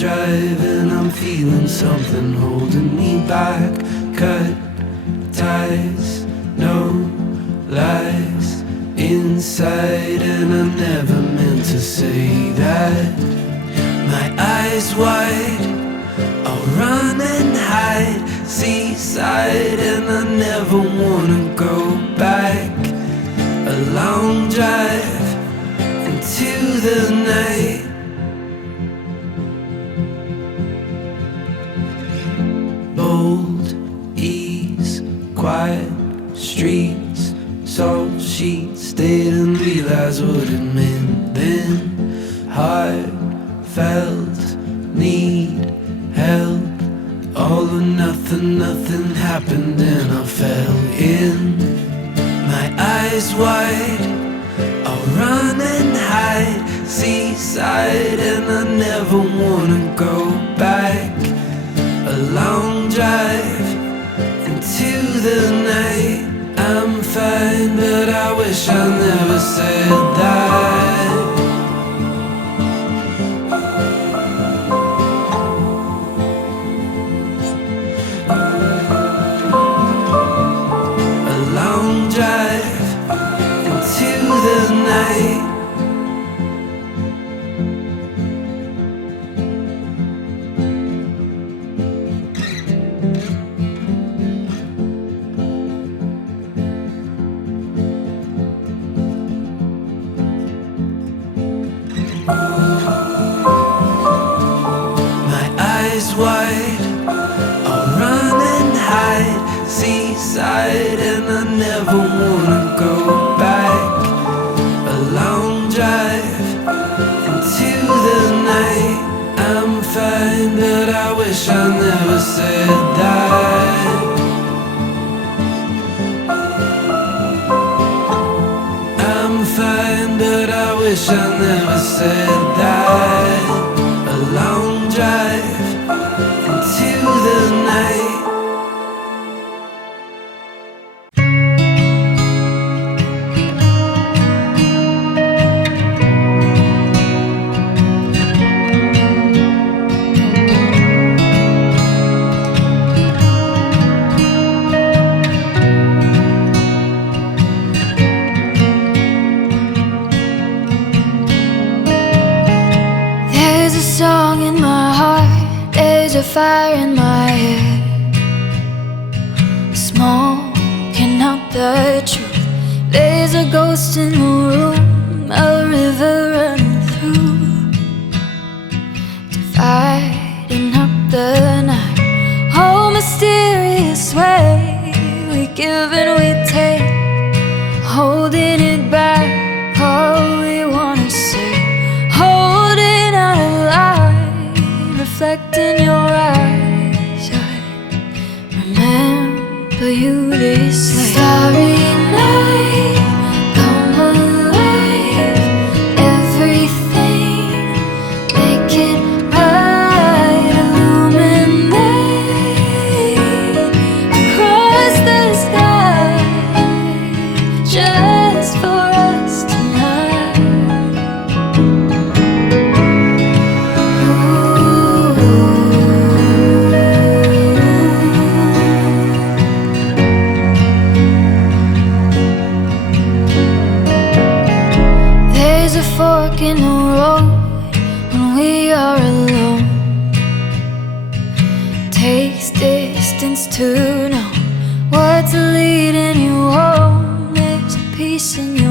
driving, I'm feeling something holding me back. Cut ties, no lies inside, and I never meant to say that. My eyes wide, I'll run and hide, seaside, and I never wanna go back. A long drive into the night. Bold ease, quiet streets, salt sheets, didn't realize what it meant then. Heartfelt need help, all or nothing, nothing happened and I fell in. My eyes wide, I'll run and hide, seaside, and I never wanna go back. A long drive into the night. I'm fine, but I wish I never said that. A long drive into the night. Wide, I'll run and hide, seaside, and I never wanna go back. A long drive into the night. I'm fine, but I wish I never said that. I'm fine, but I wish I never said that. A long drive into the night. There's a song in my heart, there's a fire in my head, smoking out the truth. There's a ghost in the room, a river running through, dividing up the night. Oh, mysterious way, we give and we take, holding it back, all we wanna say, holding out a light, reflecting your eyes. I remember you this way. Starry night, come alive, everything, make it right, illuminate across the sky, just for us tonight. There's a fork in the road when we are alone. Takes distance to know what's leading you home. There's a peace in your